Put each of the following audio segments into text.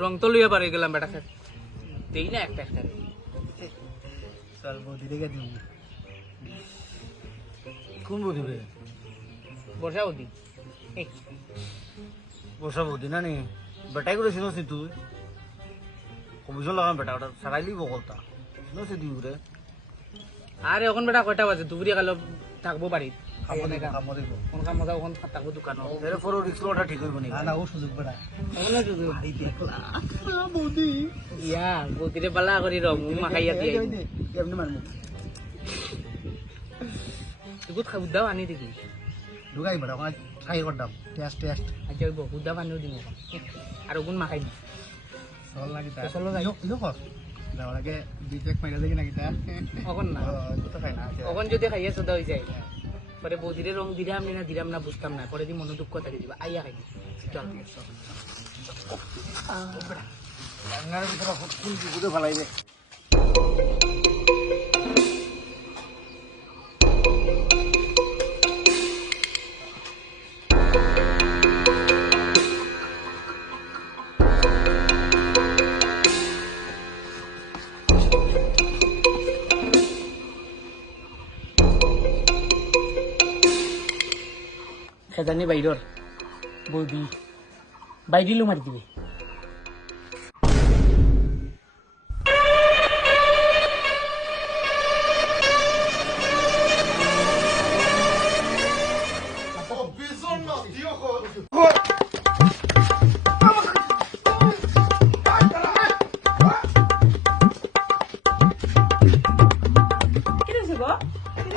রং তো লইয়া পারে গেলাম বেটা স্যার দেই না একটা একটা চল বৌদি দেখে দিই কোন বৌদি বে বর্ষা বৌদি বসা বৌদি না নি বেটাই করে চিনস নি তুই কমিশন লাগাম বেটা ওটা সারাইলি বকলতা চিনস দি উরে আরে এখন বেটা কয়টা বাজে দুপুরে গেল থাকবো বাড়িত কাম দিব কোন কাম মজা ওখান থাকবো দোকানও এর পর রিক্স লটা ঠিক হইব নি না ও সুযোগ বেটা বৌদি ইয়া বৌদিরে পালা করি রং মাখাইয়া দিয়ে কেমনে মারমু তুই খাবো দাও আনি দেখি ঢুকাই বেটা ওখানে খাই করতাম টেস্ট টেস্ট আচ্ছা ওই বহুত দাম আনিও দিন আর ওগুন মাখাই না চল লাগি তা চলো যাই ইলো কর দেওয়ার আগে বিটেক মাইরা দেখি নাকি তা এখন না তো খাই না এখন যদি খাইয়া সোদা হয়ে যায় পরে বৌদিরে রং দিলাম না বুঝতাম না পরে দি মনে দুঃখ থাকি দিবা আইয়া খাই চল রান্নার ভিতরে ফুল বুঝে ফেলাই দে খেজানি বাইরর বৌদি বাইরিলো মারি দিবে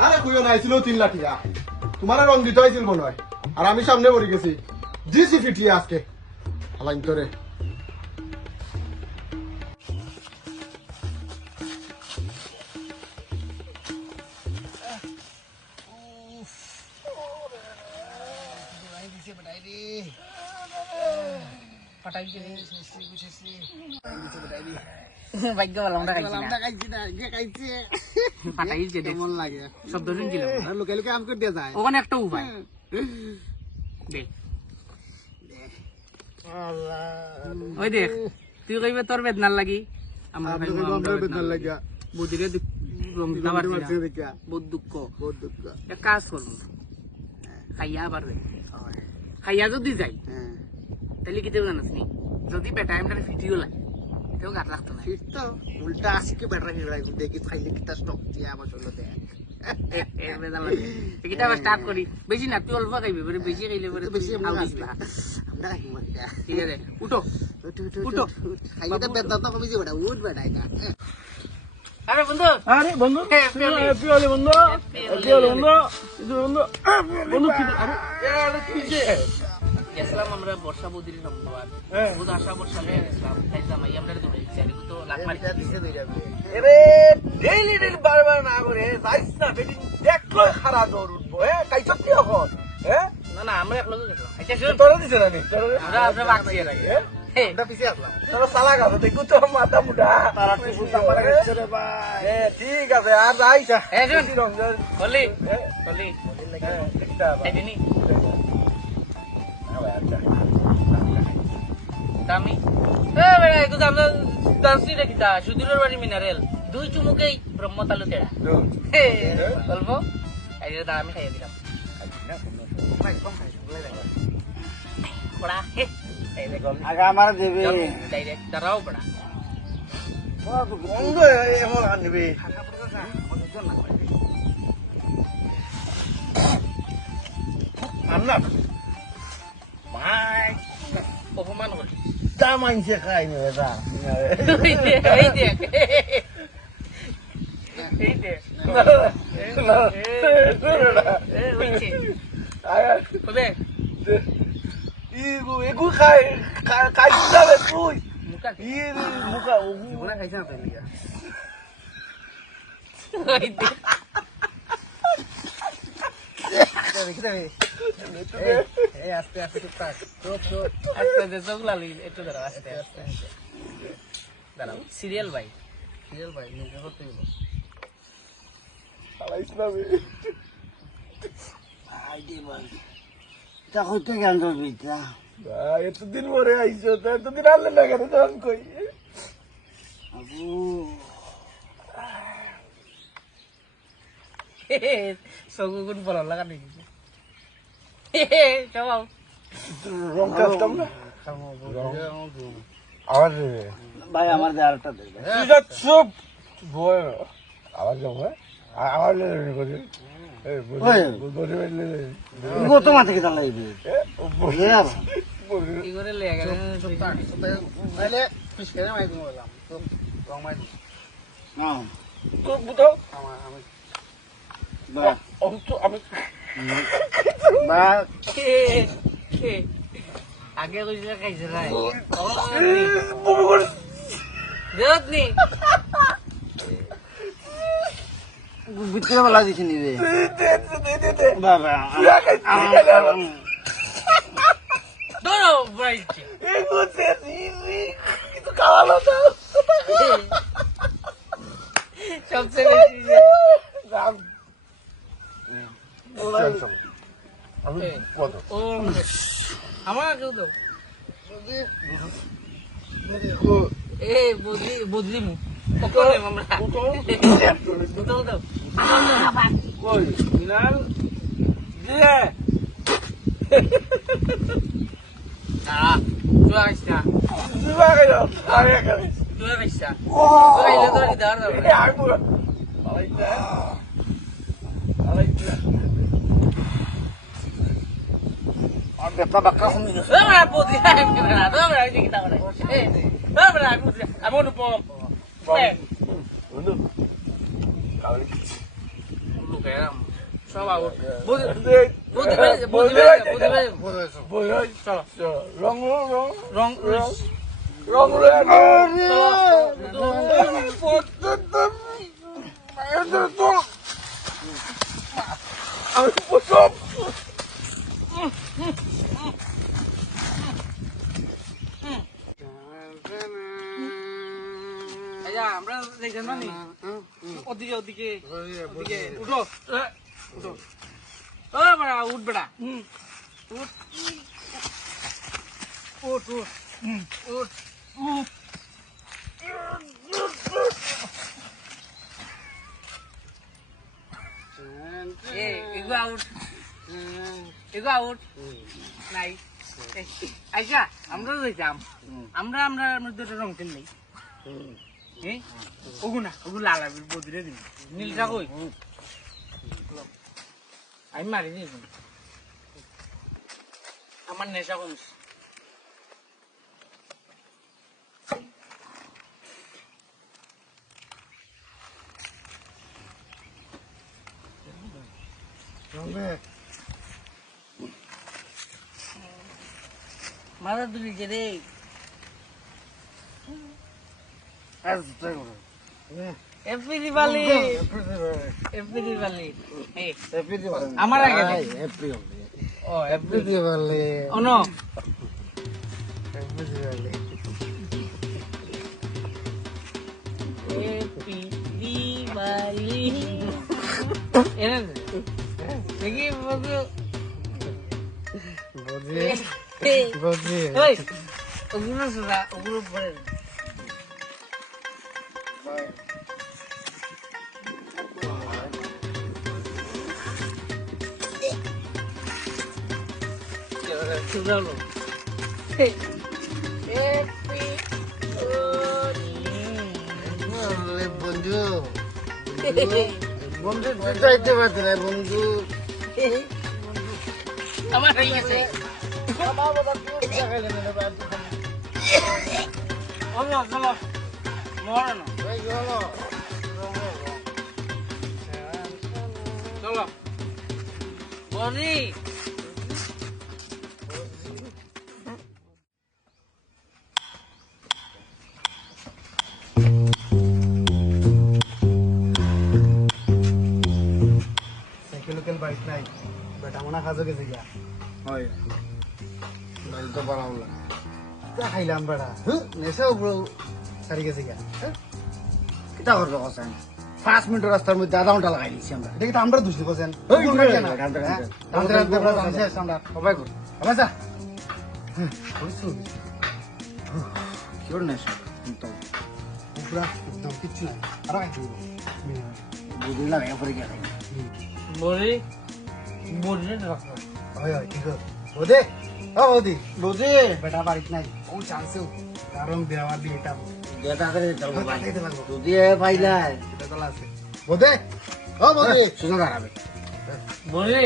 আরে কইও না আইছিল 3 লাখ টাকা তোমার রং দিতে হইছিল মনে হয় আর আমি সামনে পড়ে গেছি দিছি ফিটিয়ে আজকে আলাইন তোরে পাটাই গেলে ভাগ্য ভালো আমরা খাইছি না পাটাই যে কেমন লাগে শব্দ শুনছিলাম লোকে লোকে আম করে দিয়ে যায় ওখানে একটা উপায় দেখ ওই দেখ তুই কইবে তোর বেদনার লাগি আমরা বেদনার লাগিয়া বুদিরে রং দিতে পারছি না বহুত দুঃখ এক কাজ করবো খাইয়া আবার খাইয়া যদি যাই তাহলে কি দেব জানাস নি যদি বেটা এমন ভিডিও লাগে তেও গাত লাগতো না তো উল্টা আসিকে বেটা হিড়াই দেখি খাইলে কিটা স্টক দিয়া আমার চলো দে এর বেদনা লাগে এটা আবার স্টার্ট করি বেশি না তুই অল্প খাইবি বলে বেশি খাইলে বলে বেশি আউ দিবা আমরা হিমা ঠিক আছে উঠো উঠো খাইলে বেদনা তো কমে যাবে উঠ বেটা এটা আরে বন্ধু হ্যাপি হলি বন্ধু বন্ধু কি আরে কি যে গেছিলাম আমরা বর্ষা বৌদির সম্ভব বহুত আশা বর্ষা গেছিলাম খাইতাম আমরা দুটো ইচ্ছা তো লাখ মারি দিছে দইরা এরে ডেইলি বারবার না করে যাইস না বেটি দেখলো খারা দৌড় উঠবো কাইছত কি এখন না আমরা এক লগে গেছিলাম আচ্ছা শুন তোরা দিছে না নি আমরা বাকছি লাগে আমরা পিছে আসলাম তোরা সালা গাছো দেখো তো মাথা মুডা তারা টিপুল আমার কাছে রে ভাই ঠিক আছে আর যাইছা শুন রঞ্জন বলি ঠিকটা এই দিনই দামি বেড়া একটু দাম দামসি দেখিতা সুদূরের বাড়ি মিনারেল 2 চুমুকেই ব্রহ্মতালু তেড়া অল্প এই যে দামি খাইয়ে দিলাম বড়া আগে আমার দেবে ডাইরেক্ট দাঁড়াও বড়া বন্ধ এমন আনবি আন্না ভাই অপমান করি তা মাইনছে খাই নে এটা এই দেখ এই দেখ ওইছে ওবে এগু খাই খাইছিস যাবে তুই মুকা মুখা জীবনে খাইছ না তাই লাগা ওই দেখ দেখি এই আস্তে আস্তে টুকটাক আস্তে আস্তে চোখ লালি একটু দাঁড়াও আস্তে আস্তে দাঁড়াও সিরিয়াল ভাই নিজে করতে হইব খাইছ না আইডি ভাই তা কইতে গান করবি তা এতদিন পরে আইছো তো এতদিন আনলে না কেন তখন কই সগুন বলা লাগা নাকি সবাও রং কাটতাম না আবার দেবে ভাই আমার যে আরেকটা দেবে তুই যা চুপ বয় আবার যাবো আবার লেগে বসে কত মাথা কি তাহলে লাগবে কি করে লেগে গেল তাহলে ফিস করে মাই দিমু বললাম তো রং মাই দিমু না বুঝাও বা আমি বা আগে কইছিল খাইছে নাই বমি করে দেত নি ভিতরে বলা দিছি নি রে দে বাবা দরো বাইছে এগুতে দিদি কিছু খাওয়ালো তো সবচেয়ে বেশি আমি কত ও আমার কেউ দাও এ বুঝলি মু পকড়ে আমরা বোতল দাও কই মিনাল দিয়ে না তুই আইস না দিবা গেল আরে গেল তুই আইস না ও তুই আইলে তো কি দাঁড় দাও আমি পুরো আলাইতা আর বেটা বাক্কা শুনি গেছে আমরা বুঝি আমরা কি দাও এ আমরা বুঝি আমি তো পম বন্ধু কাল লুকে সব আউট বুঝি দে বুঝি বই চলো রং রং রং রং আমি সব আচ্ছা আমরা দেখেন না নি ওদিকে ওদিকে ওদিকে উঠো উঠো ও বড়া উঠ বড়া উঠ উঠ উঠ উঠ এগো আউট এগো আউট নাই আচ্ছা আমরা যাইতাম আমরা আমরা মধ্যে রং তেল নেই ওগুনা ওগুলো লাল বদিরে দিন নীলটা কই আমি মারি দিই আমার নেশা কমছে মাথা তুলিছে রে এফপি দিবালি এফপি দিবালি আমার আগে ও FP Diwali on FP Diwali এনে দেখি বন্ধু বুঝি ওই ওগুলো সুদা ওগুলো পড়ে সুদালো বন্ধু বন্ধু যাইতে পারছি না বন্ধু আমার হয়ে গেছে চলো মর না চলো বনি সাইকেল বাইক নাই বেটা মনে খাজো গেছে গিয়া হয় বাইক তো বানাবলা তা খাইলাম বেটা নেশা উপর সারি গেছে গিয়া কিতা করবো কসেন 5 মিনিটের রাস্তার মধ্যে আধা ঘন্টা লাগাই দিচ্ছি আমরা এটা কি আমরা দুষ্টি কসেন সবাই কর হইছো কিওর নেশা তো পুরা একদম কিচ্ছু নাই আর খাইতে দিব বুঝলি না ভেঙে পড়ে গেল বলি বলি রাখো হয় হয় ঠিক আছে বৌদি ও বৌদি বুঝি বেটা বাড়িতে নাই ও চান্সেও কারণ দেওয়ার বিয়েটা দেটা করে চলবো ভাই দিতে পারবো যদি এ পাইলাই এটা তো আছে বৌদি ও বৌদি সুযোগ হারাবে বলি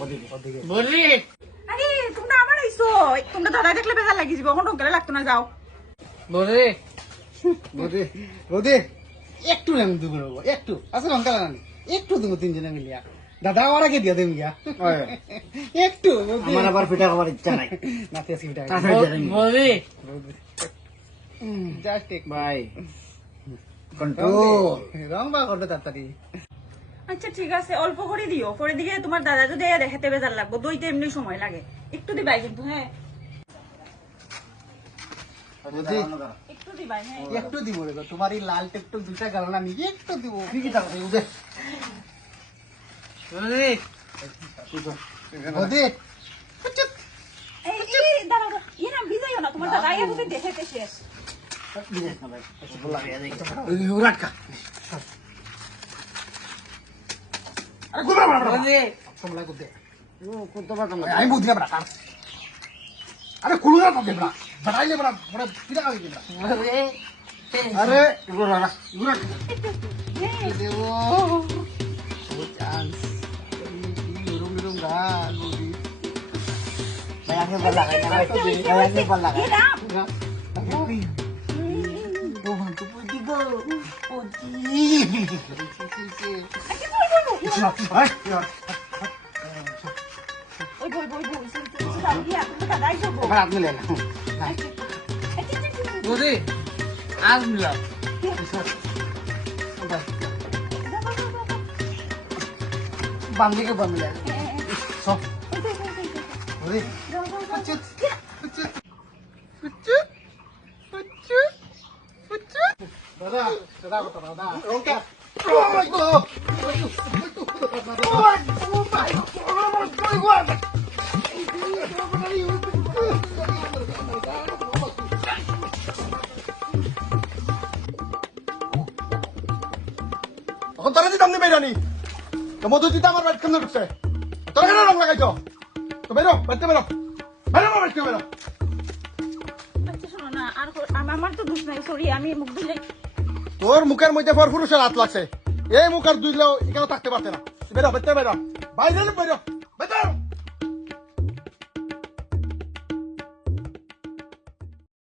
ওদিকে ওদিকে বলি আরে তোমরা আবার আইছো তোমরা দাদা দেখলে বেজার লাগি যাবে এখন গেলে লাগতো না যাও বলি বৌদি বৌদি একটু নেম দুপুর একটু আছে লঙ্কা লাগানি একটু দেবো তিনজনে মিলিয়া দাদা আমার আগে দিয়ে দেব গিয়া একটু বৌদি আমার আবার পিঠা খাবার ইচ্ছা নাই নাতি আসি বিটা বলি জাস্ট এক ভাই কন্ট্রোল রং বা করবে তাড়াতাড়ি আচ্ছা ঠিক আছে অল্প করে দিও পরে দিকে তোমার দাদা যদি দেখাতে বেজার লাগবো দইতে এমনি সময় লাগে একটু দিবাই কিন্তু হ্যাঁ বৌদি একটু দিবাই হ্যাঁ একটু দিব রে তোমার এই লাল টেকটক দুটা গাল না নিয়ে একটু দিব ঠিকই থাকো উদে বলি বৌদি এই দাঁড়াও দাঁড়াও। ইয়ে না ভিজাইও না তোমার দাদা আইয়া যদি দেখাতে শেষ বিদেশ না ভাই বল লাগে দেখো রাখা আরে গুলা বলি তোমরা গুদে ও কত পাতাম না আমি বুঝি না আরে কুলু না তো দেবরা বাড়াইলে বড় বড় পিটা হই গেল আরে গুরা গুরা হ্যাঁ দেও ও চান্স রুম রুম গাল বৌদি ভাই আমি বল লাগাই না ভাই আমি বল লাগাই এ রাম ও ভাই তো পুজি গো পুজি ওই বই বই বই কিছু দাও ইয়া তোমার দাদা আইসো গো হাত মিলে না বলি আজ মিলাম বান্দিকে বান্দিলে সব বৌদি দাদা দাদা দাদা ওকে এখন তোরা দিতাম নি বেরানি তো মধু দিতে আমার বাড়ি কেমন ঢুকছে তোরা কেন রং লাগাইছো তো বেরো বাড়িতে বেরো বেরো বাড়িতে বেরো আচ্ছা শোনো না আর আমার তো দোষ নাই সরি আমি মুখ ধুলে তোর মুখের মধ্যে ফর পুরুষের হাত লাগছে এই মুখ আর দুইলেও এখানে থাকতে পারতে না বেরো বাড়িতে বেরো বাইরে বেরো